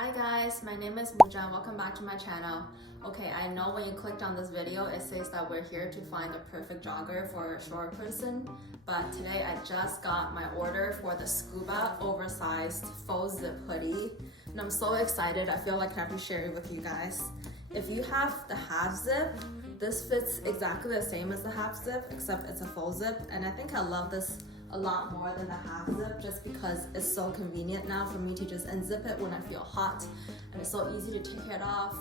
Hi guys, my name is Mujan. Welcome back to my channel. Okay, I know when you clicked on this video, it says that we're here to find the perfect jogger for a short person, but today I just got my order for the Scuba Oversized Faux Zip Hoodie, and I'm so excited. I feel like I have to share it with you guys. If you have the half zip, this fits exactly the same as the half zip, except it's a faux zip, and I think I love this a lot more than the half zip just because it's so convenient now for me to just unzip it when I feel hot, and it's so easy to take it off.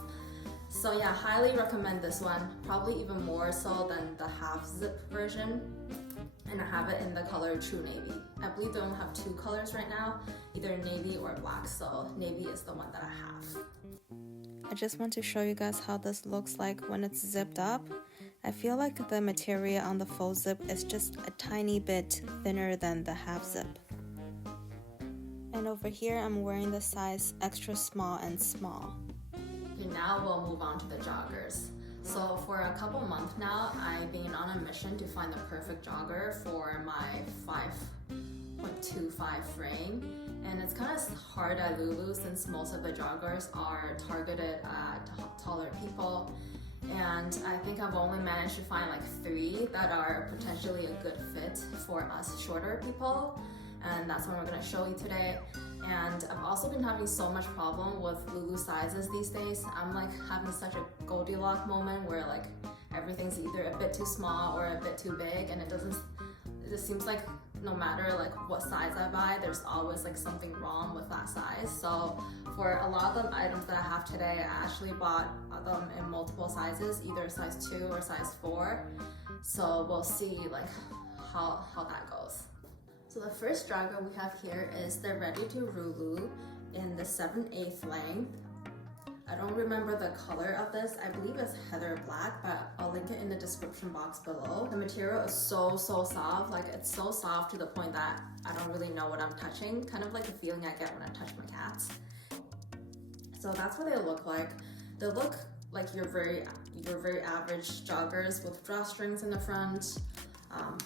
So yeah, highly recommend this one, probably even more so than the half zip version. And I have it in the color True Navy. I believe they only have two colors right now, either navy or black, so navy is the one that I have. I just want to show you guys how this looks like when it's zipped up. I feel like the material on the faux zip is just a tiny bit thinner than the half zip. And over here I'm wearing the size extra small and small. Okay, now we'll move on to the joggers. So for a couple months now, I've been on a mission to find the perfect jogger for my 5.25 frame. And it's kind of hard at Lulu since most of the joggers are targeted at taller people. And I think I've only managed to find like 3 that are potentially a good fit for us shorter people. And that's what we're gonna show you today. And I've also been having so much problem with Lulu sizes these days. I'm like having such a Goldilocks moment where like everything's either a bit too small or a bit too big, and it just seems like no matter like what size I buy, there's always like something wrong with that size. So for a lot of the items that I have today, I actually bought them in multiple sizes, either size 2 or size 4. So we'll see like how that goes. So the first jogger we have here is the Ready to Lulu in the 7/8 length. I don't remember the color of this. I believe it's heather black, but I'll link it in the description box below. The material is so soft. Like it's so soft to the point that I don't really know what I'm touching. Kind of like the feeling I get when I touch my cats. So that's what they look like. They look like your very average joggers with drawstrings in the front,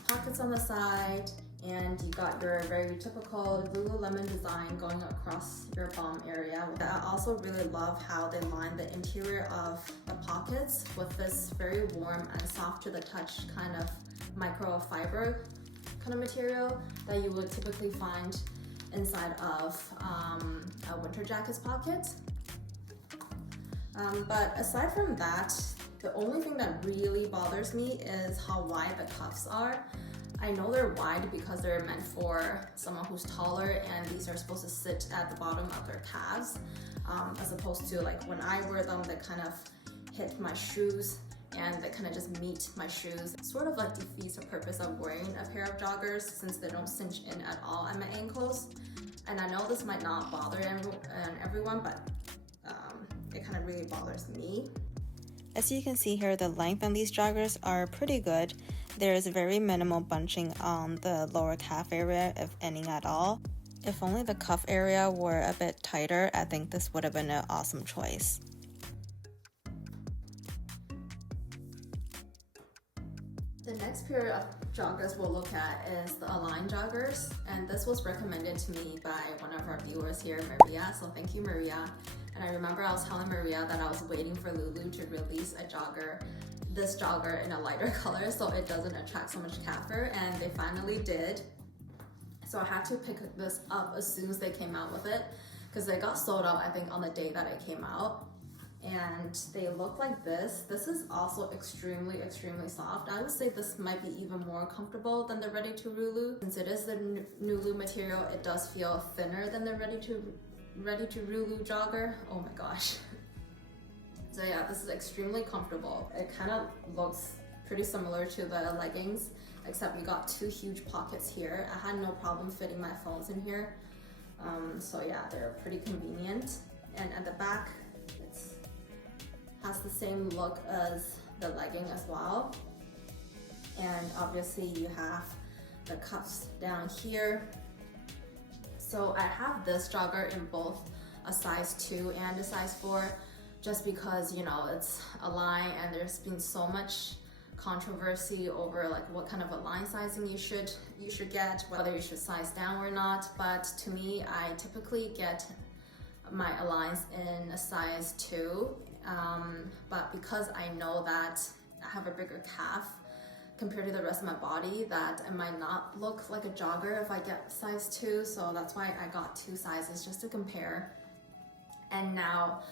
pockets on the side, and you got your very typical Lululemon design going across your bum area. I also really love how they line the interior of the pockets with this very warm and soft to the touch kind of microfiber kind of material that you would typically find inside of a winter jacket's pocket. But aside from that, the only thing that really bothers me is how wide the cuffs are. I know they're wide because they're meant for someone who's taller, and these are supposed to sit at the bottom of their calves, as opposed to like when I wear them, they kind of hit my shoes and they kind of just meet my shoes. It sort of like defeats the purpose of wearing a pair of joggers since they don't cinch in at all at my ankles. And I know this might not bother everyone, but it kind of really bothers me. As you can see here, the length on these joggers are pretty good. There is very minimal bunching on the lower calf area, if any at all. If only the cuff area were a bit tighter, I think this would have been an awesome choice. The next pair of joggers we'll look at is the Align joggers, and this was recommended to me by one of our viewers here, Maria, so thank you, Maria. And I remember I was telling Maria that I was waiting for Lulu to release this jogger in a lighter color so it doesn't attract so much calf fur, and they finally did. So I had to pick this up as soon as they came out with it because they got sold out, I think, on the day that it came out. And they look like this. This is also extremely soft. I would say this might be even more comfortable than the Ready to Lulu. Since it is the Lulu material, it does feel thinner than the Ready to Lulu jogger. Oh my gosh. So yeah, this is extremely comfortable. It kind of looks pretty similar to the leggings, except you got 2 huge pockets here. I had no problem fitting my phones in here. So yeah, they're pretty convenient. And at the back, it has the same look as the legging as well. And obviously you have the cuffs down here. So I have this jogger in both a size 2 and a size 4, just because, you know, it's Align and there's been so much controversy over like what kind of Align sizing you should get, whether you should size down or not. But to me, I typically get my Alliance in a size 2, but because I know that I have a bigger calf compared to the rest of my body, that it might not look like a jogger if I get size 2, so that's why I got 2 sizes just to compare. And now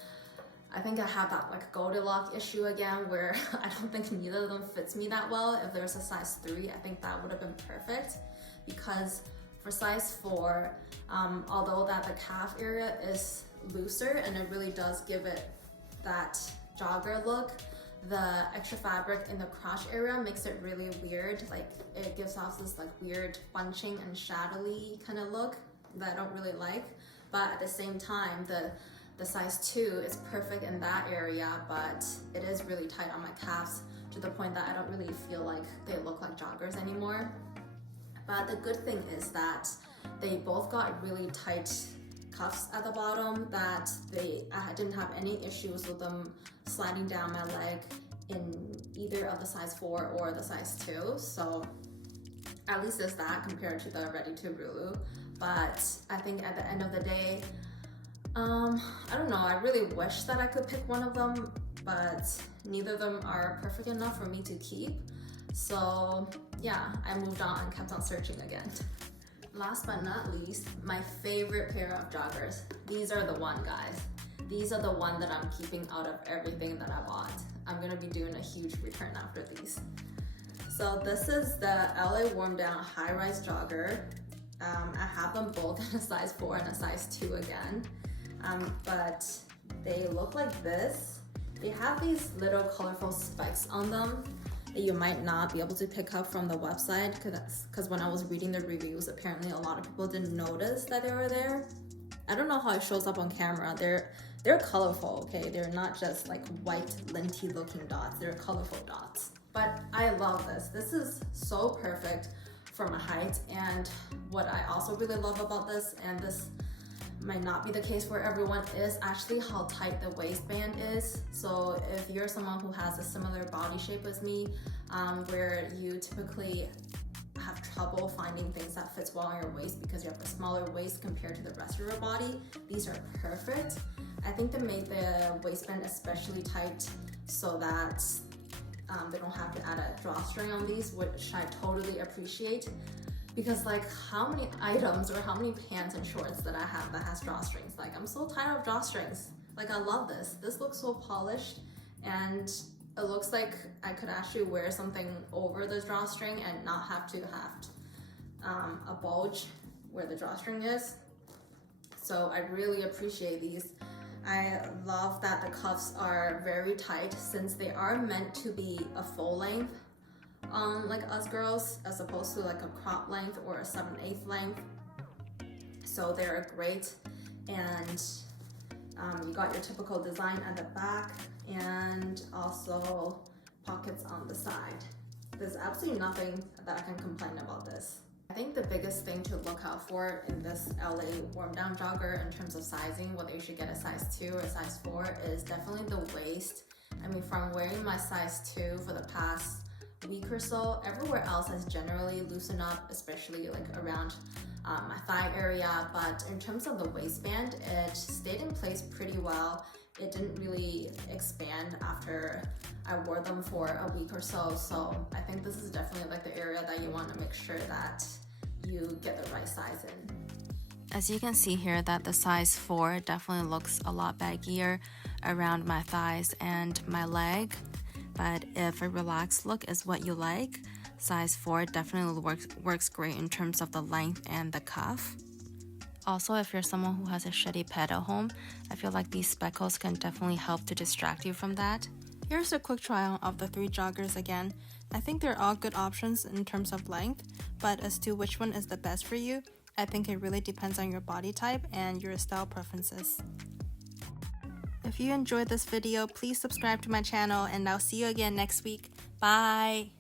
I think I have that like Goldilocks issue again, where I don't think neither of them fits me that well. If there's a size 3, I think that would have been perfect, because for size 4, although that the calf area is looser and it really does give it that jogger look, the extra fabric in the crotch area makes it really weird. Like it gives off this like weird bunching and shadowy kind of look that I don't really like. But at the same time, the size 2 is perfect in that area, but it is really tight on my calves to the point that I don't really feel like they look like joggers anymore. But the good thing is that they both got really tight cuffs at the bottom, that I didn't have any issues with them sliding down my leg in either of the size 4 or the size 2. So at least there's that compared to the ready to Lulu. But I think at the end of the day, I don't know, I really wish that I could pick one of them, but neither of them are perfect enough for me to keep. So yeah, I moved on and kept on searching again. Last but not least, my favorite pair of joggers. These are the one, guys. These are the one that I'm keeping out of everything that I bought. I'm gonna be doing a huge return after these. So this is the LA Warm Down High Rise Jogger. I have them both in a size 4 and a size 2 again. But they look like this. They have these little colorful specks on them that you might not be able to pick up from the website, because when I was reading the reviews, apparently a lot of people didn't notice that they were there. I don't know how it shows up on camera. They're colorful, okay? They're not just like white linty looking dots. They're colorful dots. But I love this. This is so perfect for my height. And what I also really love about this, and this might not be the case for everyone, is actually how tight the waistband is. So if you're someone who has a similar body shape as me, where you typically have trouble finding things that fits well on your waist because you have a smaller waist compared to the rest of your body, these are perfect. I think they made the waistband especially tight so that they don't have to add a drawstring on these, which I totally appreciate. Because like, how many items or how many pants and shorts that I have that has drawstrings? Like, I'm so tired of drawstrings. Like, I love this. This looks so polished, and it looks like I could actually wear something over the drawstring and not have to have a bulge where the drawstring is. So I really appreciate these. I love that the cuffs are very tight, since they are meant to be a full length. Like us girls, as opposed to like a crop length or a 7/8 length. So they're great, and you got your typical design at the back and also pockets on the side. There's absolutely nothing that I can complain about this. I think the biggest thing to look out for in this LA Warm Down Jogger in terms of sizing, whether you should get a size 2 or a size 4, is definitely the waist. I mean, from wearing my size 2 for the past week or so, everywhere else has generally loosened up, especially like around my thigh area. But in terms of the waistband, it stayed in place pretty well. It didn't really expand after I wore them for a week or so. So I think this is definitely like the area that you want to make sure that you get the right size in. As you can see here, that the size 4 definitely looks a lot baggier around my thighs and my leg. But if a relaxed look is what you like, size 4 definitely works great in terms of the length and the cuff. Also, if you're someone who has a shitty pet at home, I feel like these speckles can definitely help to distract you from that. Here's a quick trial of the 3 joggers again. I think they're all good options in terms of length, but as to which one is the best for you, I think it really depends on your body type and your style preferences. If you enjoyed this video, please subscribe to my channel, and I'll see you again next week. Bye!